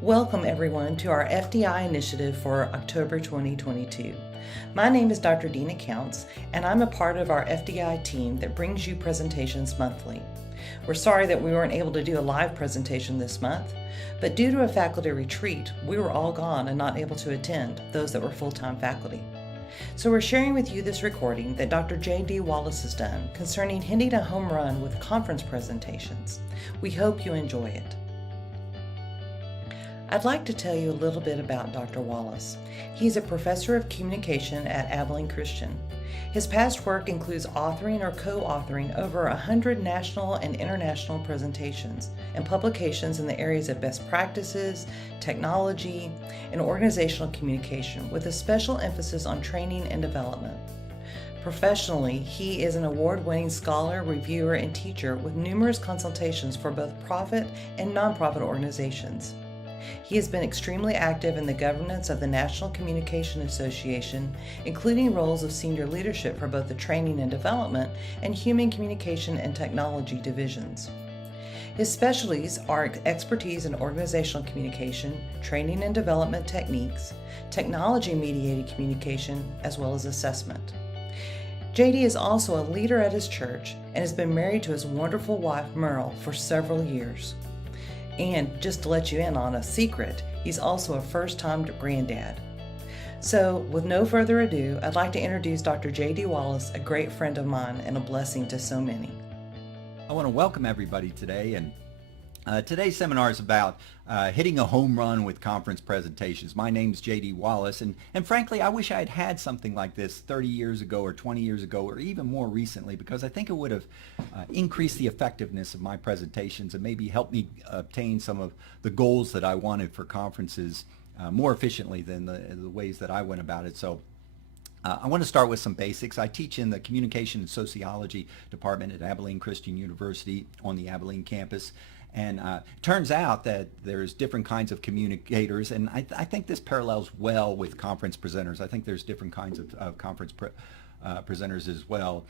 Welcome everyone to our FDI initiative for October 2022. My name is Dr. Dina Counts, and I'm a part of our FDI team that brings you presentations monthly. We're sorry that we weren't able to do a live presentation this month, but due to a faculty retreat, we were all gone and not able to attend, those that were full-time faculty. So we're sharing with you this recording that Dr. J.D. Wallace has done concerning hitting a home run with conference presentations. We hope you enjoy it. I'd like to tell you a little bit about Dr. Wallace. He's a professor of communication at Abilene Christian. His past work includes authoring or co-authoring over 100 national and international presentations and publications in the areas of best practices, technology, and organizational communication, with a special emphasis on training and development. Professionally, he is an award-winning scholar, reviewer, and teacher with numerous consultations for both profit and nonprofit organizations. He has been extremely active in the governance of the National Communication Association, including roles of senior leadership for both the training and development and human communication and technology divisions. His specialties are expertise in organizational communication, training and development techniques, technology-mediated communication, as well as assessment. JD is also a leader at his church and has been married to his wonderful wife, Merle, for several years. And just to let you in on a secret, he's also a first-time granddad. So with no further ado, I'd like to introduce Dr. J.D. Wallace, a great friend of mine and a blessing to so many. I want to welcome everybody today, and today's seminar is about hitting a home run with conference presentations. My name's J.D. Wallace, and frankly, I wish I had had something like this 30 years ago or 20 years ago or even more recently, because I think it would have increased the effectiveness of my presentations and maybe helped me obtain some of the goals that I wanted for conferences more efficiently than the ways that I went about it. So I want to start with some basics. I teach in the Communication and Sociology Department at Abilene Christian University on the Abilene campus. And it turns out that there's different kinds of communicators, and I think this parallels well with conference presenters. I think there's different kinds of conference presenters as well.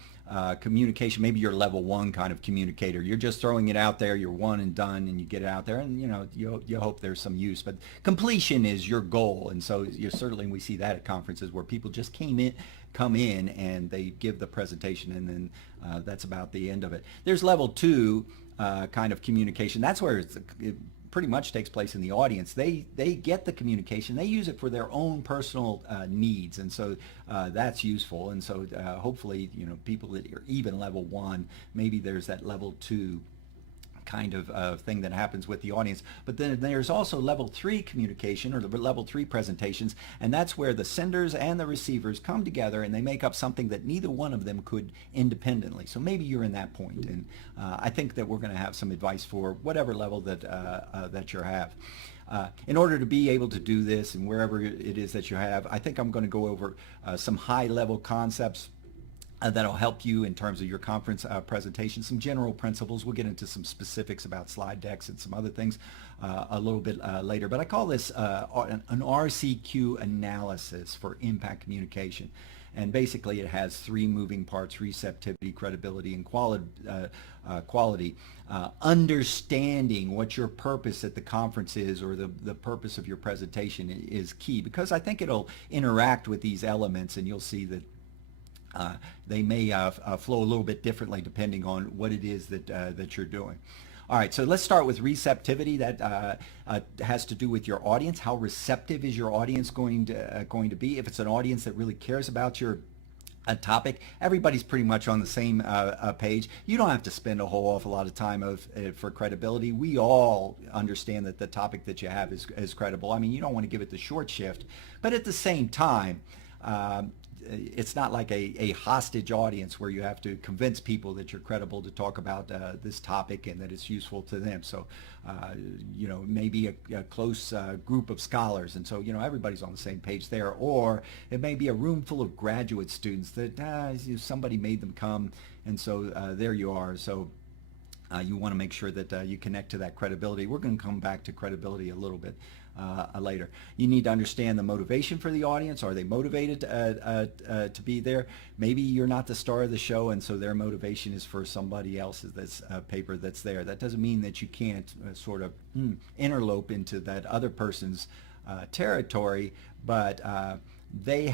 Communication, maybe you're level one kind of communicator. You're just throwing it out there, you're one and done, and you get it out there, and you hope there's some use. But completion is your goal, and so certainly we see that at conferences where people just come in and they give the presentation, and then that's about the end of it. There's level two kind of communication. That's where it pretty much takes place in the audience. They get the communication, they use it for their own personal needs, and so that's useful. And so hopefully, people that are even level one, maybe there's that level two kind of thing that happens with the audience. But then there's also level three communication, or the level three presentations, and that's where the senders and the receivers come together and they make up something that neither one of them could independently. So maybe you're in that point, and I think that we're going to have some advice for whatever level that you have. In order to be able to do this, and wherever it is that you have, I think I'm going to go over some high-level concepts that'll help you in terms of your conference presentation, some general principles. We'll get into some specifics about slide decks and some other things a little bit later. But I call this an RCQ analysis for impact communication. And basically it has three moving parts: receptivity, credibility, and quality. Understanding what your purpose at the conference is, or the purpose of your presentation, is key, because I think it'll interact with these elements, and you'll see that they may flow a little bit differently depending on what it is that you're doing. All right, so let's start with receptivity. That has to do with your audience. How receptive is your audience going to be? If it's an audience that really cares about your topic, everybody's pretty much on the same page. You don't have to spend a whole awful lot of time for credibility. We all understand that the topic that you have is credible. I mean, you don't want to give it the short shift, but at the same time, it's not like a hostage audience where you have to convince people that you're credible to talk about this topic and that it's useful to them. So, maybe a close group of scholars, and so, everybody's on the same page there. Or it may be a room full of graduate students that somebody made them come, and so there you are. So You want to make sure that you connect to that credibility. We're going to come back to credibility a little bit later. You need to understand the motivation for the audience. Are they motivated to be there? Maybe you're not the star of the show, and so their motivation is for somebody else's paper that's there. That doesn't mean that you can't sort of interlope into that other person's territory, but they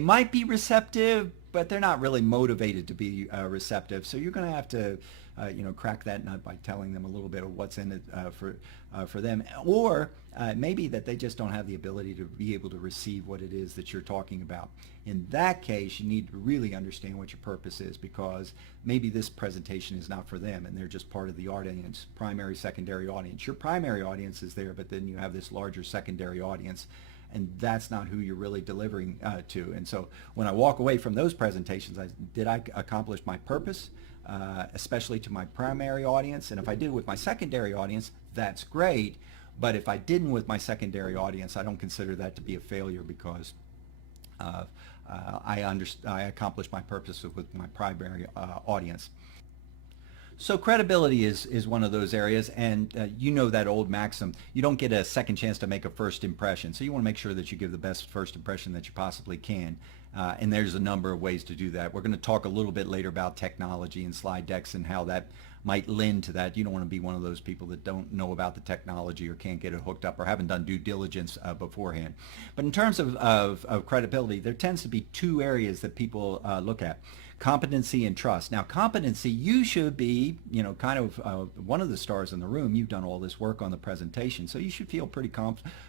might be receptive, but they're not really motivated to be receptive. So you're going to have to, crack that nut by telling them a little bit of what's in it for them, or maybe that they just don't have the ability to be able to receive what it is that you're talking about. In that case, you need to really understand what your purpose is, because maybe this presentation is not for them and they're just part of the audience, primary, secondary audience. Your primary audience is there, but then you have this larger secondary audience, and that's not who you're really delivering to. And so when I walk away from those presentations, did I accomplish my purpose, especially to my primary audience? And if I did with my secondary audience, that's great. But if I didn't with my secondary audience, I don't consider that to be a failure, because I accomplished my purpose with my primary audience. So credibility is one of those areas, and you know that old maxim, you don't get a second chance to make a first impression. So you want to make sure that you give the best first impression that you possibly can. And there's a number of ways to do that. We're going to talk a little bit later about technology and slide decks and how that might lend to that. You don't want to be one of those people that don't know about the technology or can't get it hooked up or haven't done due diligence beforehand. But in terms of credibility, there tends to be two areas that people look at: competency and trust. Now, competency, you should be, kind of one of the stars in the room. You've done all this work on the presentation, so you should feel pretty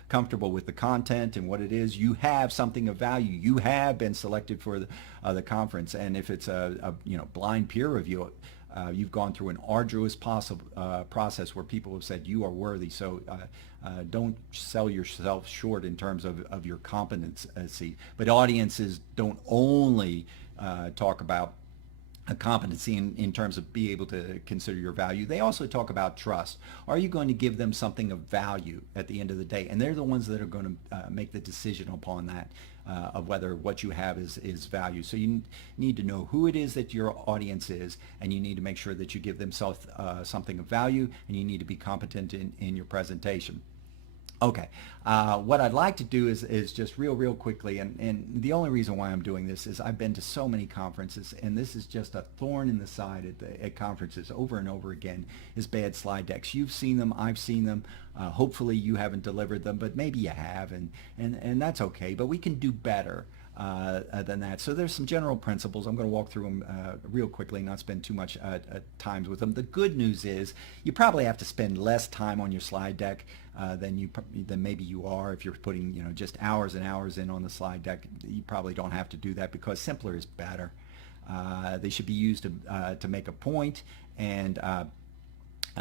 comfortable with the content and what it is. You have something of value. You have been selected for the conference, and if it's a blind peer review, you've gone through an arduous process where people have said you are worthy. So don't sell yourself short in terms of your competency. But audiences don't only talk about a competency in terms of being able to consider your value. They also talk about trust. Are you going to give them something of value at the end of the day? And they're the ones that are going to make the decision upon that, of whether what you have is value. So you need to know who it is that your audience is, and you need to make sure that you give them something of value, and you need to be competent in your presentation. Okay, what I'd like to do is just real quickly, and the only reason why I'm doing this is I've been to so many conferences, and this is just a thorn in the side at conferences over and over again, is bad slide decks. You've seen them, I've seen them. Hopefully you haven't delivered them, but maybe you have, and that's okay, but we can do better than that. So there's some general principles. I'm going to walk through them real quickly, not spend too much time with them. The good news is you probably have to spend less time on your slide deck than maybe you are. If you're putting just hours and hours in on the slide deck, you probably don't have to do that, because simpler is better. They should be used to make a point, and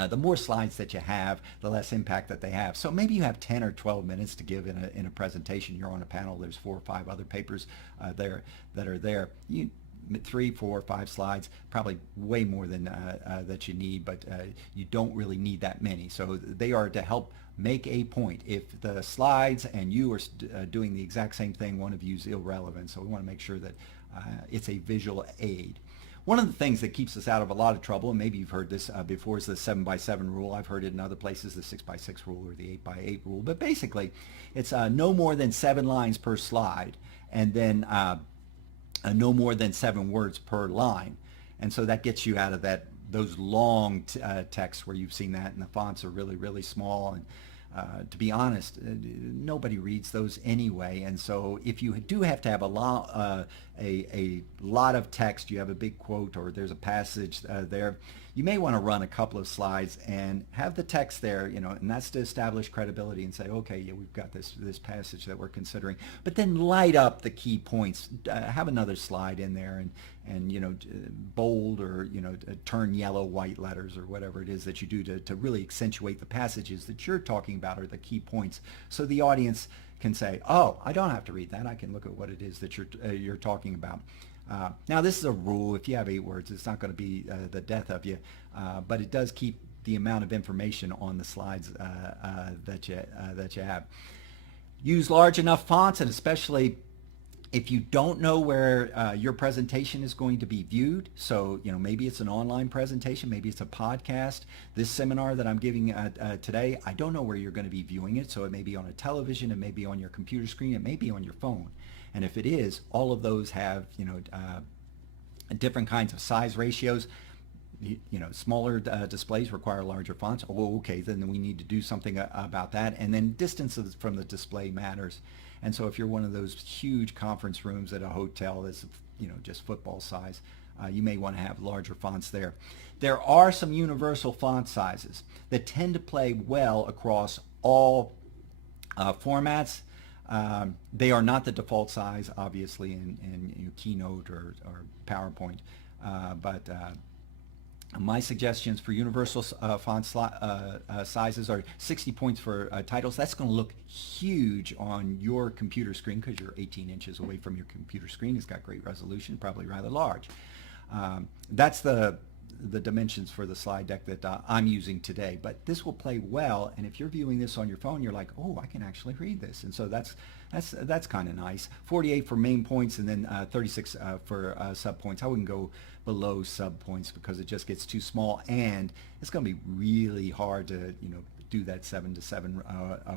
the more slides that you have, the less impact that they have. So maybe you have 10 or 12 minutes to give in a presentation. You're on a panel. There's 4 or 5 other papers there that are there. 3, 4, 5 slides, probably way more than that you need, but you don't really need that many. So they are to help make a point. If the slides and you are doing the exact same thing, one of you is irrelevant. So we want to make sure that it's a visual aid. One of the things that keeps us out of a lot of trouble, and maybe you've heard this before, is the 7x7 rule. I've heard it in other places, the 6x6 rule or the 8x8 rule. But basically, it's no more than 7 lines per slide, and then no more than 7 words per line. And so that gets you out of those long texts where you've seen that, and the fonts are really small. And to be honest, nobody reads those anyway. And so if you do have to have a lot of text, you have a big quote or there's a passage there, you may want to run a couple of slides and have the text there, and that's to establish credibility and say, okay, yeah, we've got this passage that we're considering. But then light up the key points. Have another slide in there and bold or turn yellow white letters or whatever it is that you do to really accentuate the passages that you're talking about or the key points, so the audience can say, oh, I don't have to read that. I can look at what it is that you're talking about. Now, this is a rule. If you have 8 words, it's not going to be the death of you, but it does keep the amount of information on the slides that you have. Use large enough fonts, and especially If you don't know where your presentation is going to be viewed, so maybe it's an online presentation, maybe it's a podcast. This seminar that I'm giving today, I don't know where you're going to be viewing it, so it may be on a television, it may be on your computer screen, it may be on your phone. And if it is, all of those have different kinds of size ratios. Smaller displays require larger fonts. Oh, okay, then we need to do something about that. And then distance from the display matters. And so if you're one of those huge conference rooms at a hotel that's, just football size, you may want to have larger fonts there. There are some universal font sizes that tend to play well across all formats. They are not the default size, obviously, in Keynote or PowerPoint, but my suggestions for universal font sizes are 60 points for titles. That's going to look huge on your computer screen because you're 18 inches away from your computer screen. It's got great resolution, probably rather large. That's the dimensions for the slide deck that I'm using today. But this will play well, and if you're viewing this on your phone, you're like, oh, I can actually read this. And so that's kind of nice. 48 for main points, and then 36 for sub points. I wouldn't go below sub points because it just gets too small, and it's going to be really hard to do that 7 to 7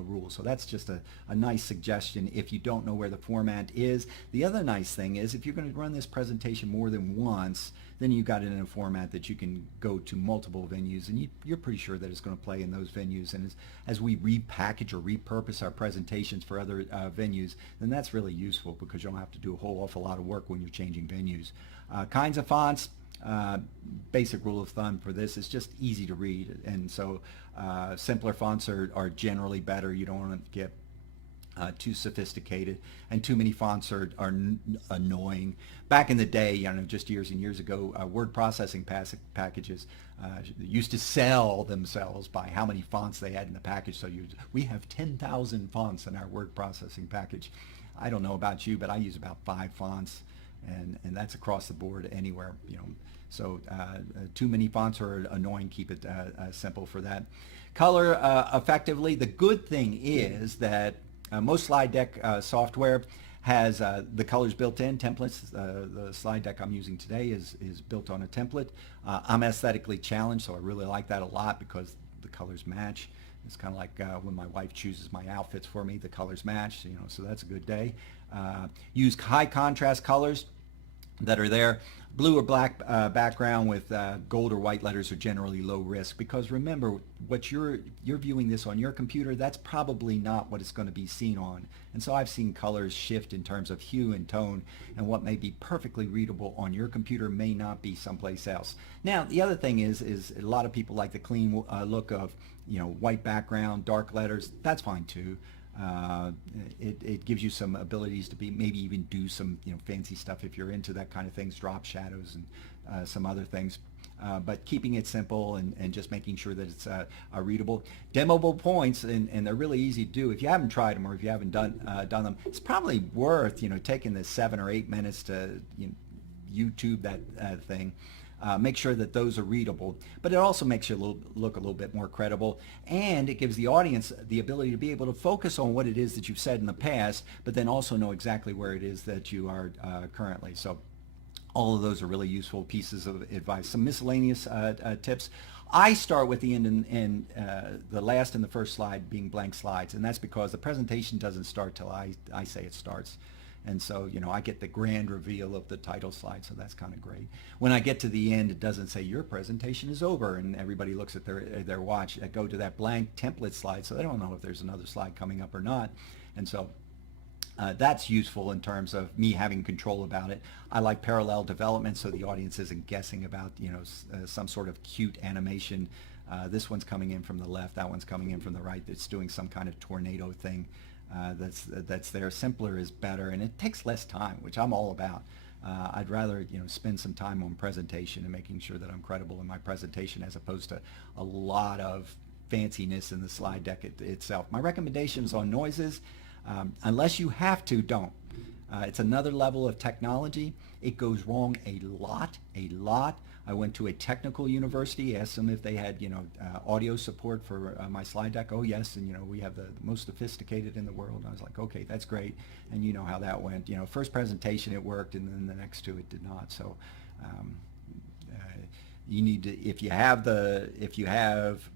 rule. So that's just a nice suggestion if you don't know where the format is. The other nice thing is if you're going to run this presentation more than once, then you've got it in a format that you can go to multiple venues, and you're pretty sure that it's going to play in those venues. And as we repackage or repurpose our presentations for other venues, then that's really useful because you don't have to do a whole awful lot of work when you're changing venues. Kinds of fonts. Basic rule of thumb for this is just easy to read, and so simpler fonts are generally better. You don't want to get too sophisticated, and too many fonts are annoying. Back in the day, just years and years ago, word processing packages used to sell themselves by how many fonts they had in the package. So we have 10,000 fonts in our word processing package. I don't know about you, but I use about 5 fonts, and that's across the board anywhere. So too many fonts are annoying. Keep it simple for that. Color effectively. The good thing is that most slide deck software has the colors built in, templates. The slide deck I'm using today is built on a template. I'm aesthetically challenged, so I really like that a lot because the colors match. It's kind of like when my wife chooses my outfits for me, the colors match, so that's a good day. Use high contrast colors that are there. Blue or black background with gold or white letters are generally low risk, because remember, what you're viewing this on your computer, that's probably not what it's going to be seen on. And so I've seen colors shift in terms of hue and tone, and what may be perfectly readable on your computer may not be someplace else. Now, the other thing is a lot of people like the clean look of white background, dark letters. That's fine too. It gives you some abilities to maybe even do some fancy stuff if you're into that kind of things, drop shadows and some other things. But keeping it simple and just making sure that it's readable. Demoable points, and they're really easy to do. If you haven't tried them or if you haven't done them, it's probably worth taking the 7 or 8 minutes to YouTube that thing. Make sure that those are readable, but it also makes you look a little bit more credible, and it gives the audience the ability to be able to focus on what it is that you've said in the past, but then also know exactly where it is that you are currently. So all of those are really useful pieces of advice. Some miscellaneous tips. I start with the end and the last and the first slide being blank slides, and that's because the presentation doesn't start till I say it starts. And so, I get the grand reveal of the title slide, so that's kind of great. When I get to the end, it doesn't say your presentation is over, and everybody looks at their watch. I go to that blank template slide, so they don't know if there's another slide coming up or not. And so that's useful in terms of me having control about it. I like parallel development, so the audience isn't guessing about some sort of cute animation. This one's coming in from the left, that one's coming in from the right. It's doing some kind of tornado thing. That's there. Simpler is better, and it takes less time, which I'm all about. I'd rather spend some time on presentation and making sure that I'm credible in my presentation, as opposed to a lot of fanciness in the slide deck itself. My recommendations on noises, unless you have to, don't. It's another level of technology. It goes wrong a lot, a lot. I went to a technical university, asked them if they had, audio support for my slide deck. Oh yes, and we have the most sophisticated in the world. And I was like, okay, that's great. And you know how that went. First presentation it worked, and then the next two it did not. So you need to, if you have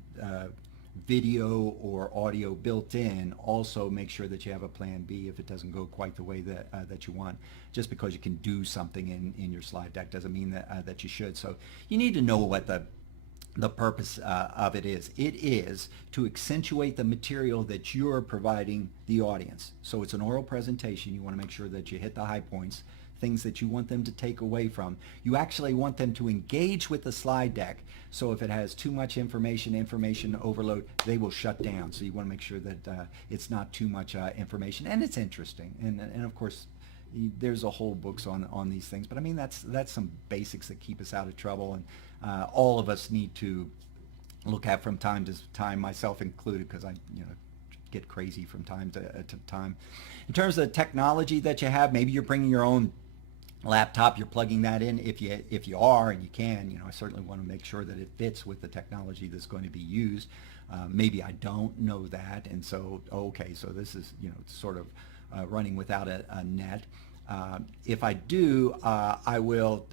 video or audio built in, also make sure that you have a plan B if it doesn't go quite the way that you want. Just because you can do something in your slide deck doesn't mean that you should. So you need to know what the purpose of it is. It is to accentuate the material that you're providing the audience. So it's an oral presentation. You want to make sure that you hit the high points, things that you want them to take away from. You actually want them to engage with the slide deck. So if it has too much information overload, they will shut down. So you want to make sure that it's not too much information and it's interesting. And of course, there's a whole books on these things. But I mean, that's some basics that keep us out of trouble. And all of us need to look at from time to time, myself included, because I get crazy from time to time. In terms of the technology that you have, maybe you're bringing your own laptop, you're plugging that in. If you are, and you can, I certainly want to make sure that it fits with the technology that's going to be used. Maybe I don't know that, and so okay, so this is sort of running without a net. If I do, I will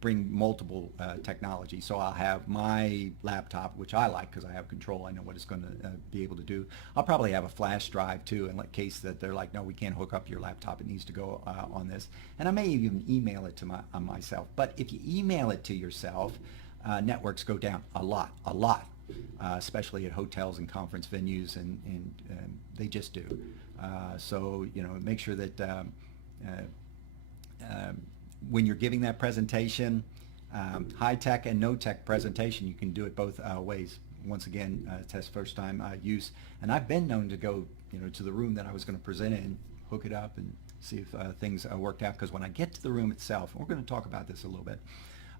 bring multiple technology. So I'll have my laptop, which I like because I have control. I know what it's going to be able to do. I'll probably have a flash drive too, in case that they're like, no, we can't hook up your laptop. It needs to go on this. And I may even email it to myself. But if you email it to yourself, networks go down a lot, especially at hotels and conference venues, and they just do. So make sure that when you're giving that presentation, high-tech and no-tech presentation, you can do it both ways. Once again, test first time use. And I've been known to go to the room that I was going to present in, hook it up, and see if things worked out. Because when I get to the room itself, we're going to talk about this a little bit.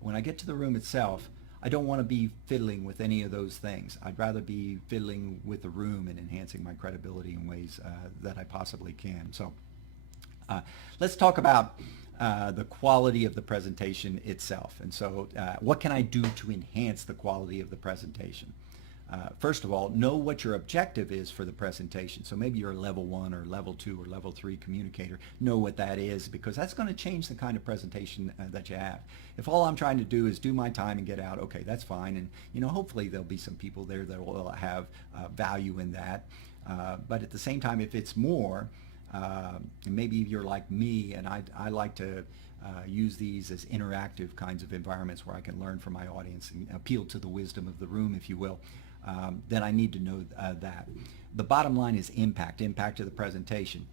When I get to the room itself, I don't want to be fiddling with any of those things. I'd rather be fiddling with the room and enhancing my credibility in ways that I possibly can. So let's talk about the quality of the presentation itself. And so what can I do to enhance the quality of the presentation? First of all, know what your objective is for the presentation. So maybe you're a level 1 or level 2 or level 3 communicator. Know what that is, because that's going to change the kind of presentation that you have. If all I'm trying to do is do my time and get out, okay, that's fine. And hopefully there'll be some people there that will have value in that. But at the same time, if it's more, and maybe you're like me, and I like to use these as interactive kinds of environments where I can learn from my audience and appeal to the wisdom of the room, if you will, then I need to know that. The bottom line is impact of the presentation.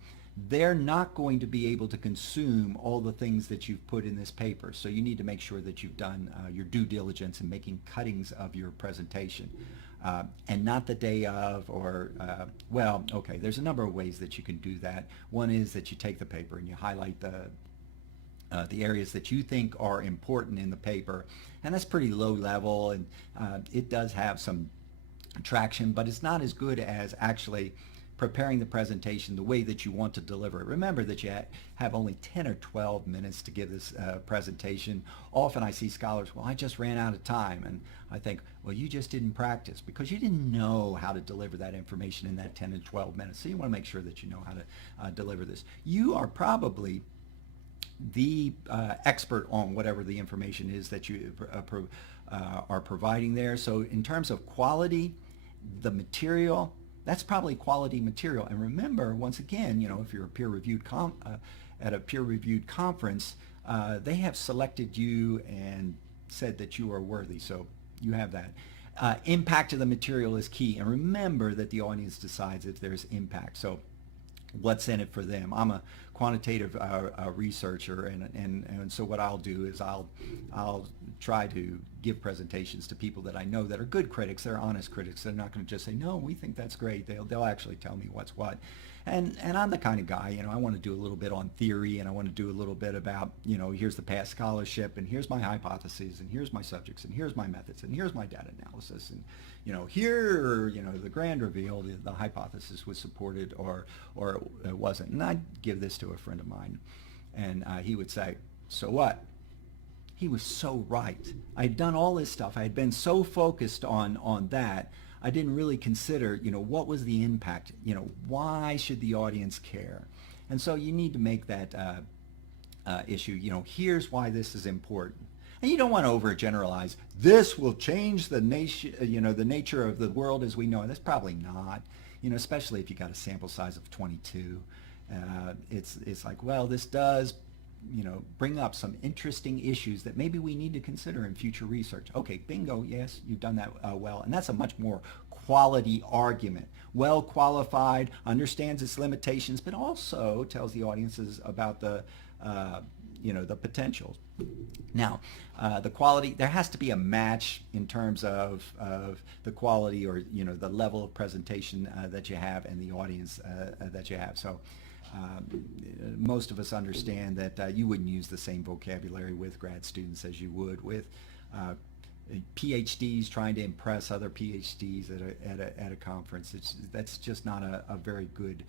They're not going to be able to consume all the things that you've put in this paper, so you need to make sure that you've done your due diligence in making cuttings of your presentation. And not the day of, or well, okay, there's a number of ways that you can do that. One is that you take the paper and you highlight the areas that you think are important in the paper, and that's pretty low level, and it does have some traction, but it's not as good as actually preparing the presentation the way that you want to deliver it. Remember that you have only 10 or 12 minutes to give this presentation. Often I see scholars, well, I just ran out of time. And I think, well, you just didn't practice because you didn't know how to deliver that information in that 10 and 12 minutes. So you want to make sure that you know how to deliver this. You are probably the expert on whatever the information is that you are providing there. So in terms of quality, the material, that's probably quality material. And remember, once again, if you're a peer-reviewed at a peer-reviewed conference, they have selected you and said that you are worthy. So you have that. Impact of the material is key. And remember that the audience decides if there's impact. So what's in it for them? I'm a quantitative researcher, and so what I'll do is I'll try to give presentations to people that I know that are good critics. They're honest critics. They're not going to just say, no, we think that's great. They'll actually tell me what's what. And I'm the kind of guy, I want to do a little bit on theory, and I want to do a little bit about, here's the past scholarship, and here's my hypotheses, and here's my subjects, and here's my methods, and here's my data analysis, and here, the grand reveal, the hypothesis was supported or it wasn't. And I give this to to a friend of mine, and he would say, "So what?" He was so right. I had done all this stuff. I had been so focused on that. I didn't really consider, what was the impact? Why should the audience care? And so you need to make that issue. Here's why this is important. And you don't want to overgeneralize. This will change the nation, the nature of the world as we know it. That's probably not. Especially if you got a sample size of 22. It's like, well, this does bring up some interesting issues that maybe we need to consider in future research. Okay, bingo, yes, you've done that well. And that's a much more quality argument. Well qualified, understands its limitations, but also tells the audiences about the potentials. Now, the quality, there has to be a match in terms of the quality or, the level of presentation that you have and the audience that you have. So most of us understand that you wouldn't use the same vocabulary with grad students as you would with PhDs trying to impress other PhDs at a conference. That's just not a very good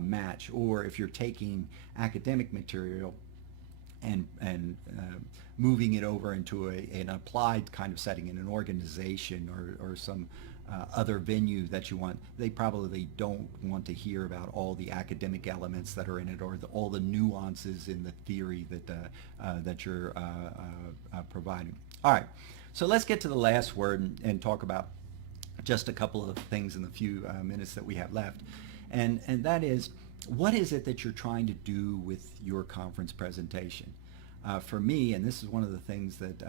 match. Or if you're taking academic material and moving it over into an applied kind of setting in an organization or some other venue that you want, they probably don't want to hear about all the academic elements that are in it or all the nuances in the theory that you're providing. All right, so let's get to the last word and talk about just a couple of things in the few minutes that we have left. And that is, what is it that you're trying to do with your conference presentation? For me, and this is one of the things that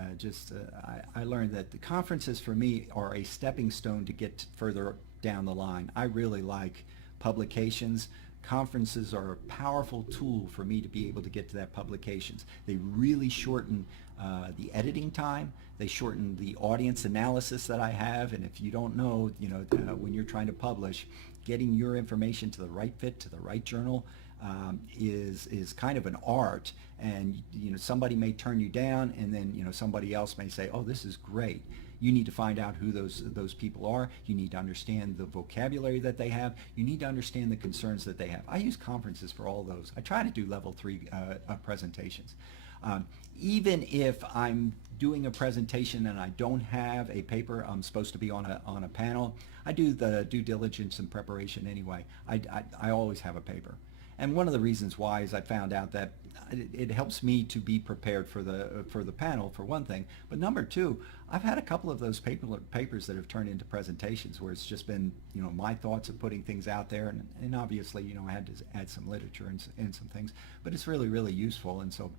I learned, that the conferences for me are a stepping stone to get further down the line. I really like publications. Conferences are a powerful tool for me to be able to get to that publications. They really shorten the editing time. They shorten the audience analysis that I have. And if you don't know, when you're trying to publish, getting your information to the right fit, to the right journal, is kind of an art. And somebody may turn you down, and then somebody else may say, "Oh, this is great." You need to find out who those people are. You need to understand the vocabulary that they have. You need to understand the concerns that they have. I use conferences for all those. I try to do level 3 presentations. Even if I'm doing a presentation and I don't have a paper, I'm supposed to be on a panel, I do the due diligence and preparation anyway. I always have a paper. And one of the reasons why is I found out that it helps me to be prepared for the panel, for one thing. But number two, I've had a couple of those papers that have turned into presentations where it's just been my thoughts of putting things out there, and obviously I had to add some literature and some things, but it's really, really useful. And so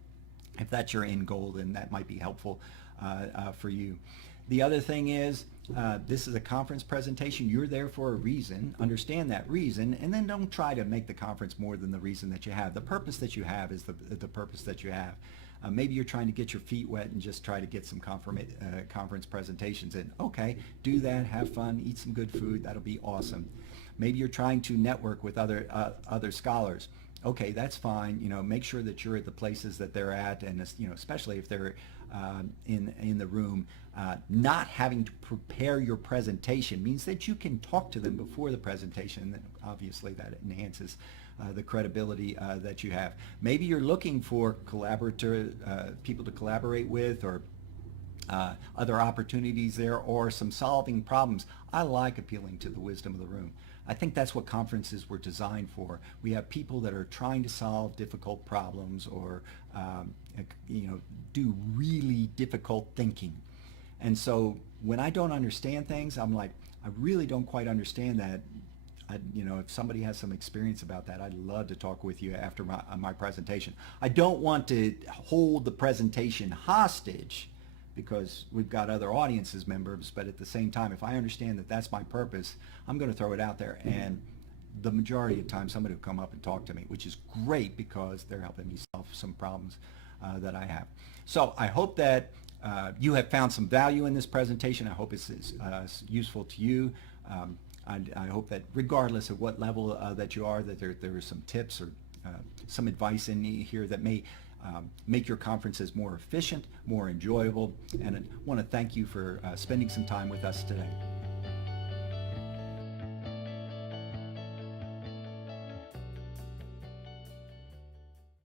if that's your end goal, then that might be helpful for you. The other thing is, this is a conference presentation. You're there for a reason. Understand that reason, and then don't try to make the conference more than the reason that you have. The purpose that you have is the purpose that you have. Maybe you're trying to get your feet wet and just try to get some conference presentations in. Okay, do that. Have fun. Eat some good food. That'll be awesome. Maybe you're trying to network with other scholars. Okay, that's fine. Make sure that you're at the places that they're at, and especially if they're in the room. Not having to prepare your presentation means that you can talk to them before the presentation, and then obviously that enhances the credibility that you have. Maybe you're looking for people to collaborate with, or other opportunities there, or some solving problems. I like appealing to the wisdom of the room. I think that's what conferences were designed for. We have people that are trying to solve difficult problems, or do really difficult thinking. And so when I don't understand things, I'm like, I really don't quite understand that. If somebody has some experience about that, I'd love to talk with you after my presentation. I don't want to hold the presentation hostage because we've got other audiences members, but at the same time, if I understand that that's my purpose, I'm going to throw it out there. And the majority of time, somebody will come up and talk to me, which is great because they're helping me solve some problems that I have. So I hope that you have found some value in this presentation. I hope it's useful to you. I hope that regardless of what level that you are, that there are some tips or some advice in here that may make your conferences more efficient, more enjoyable. And I want to thank you for spending some time with us today.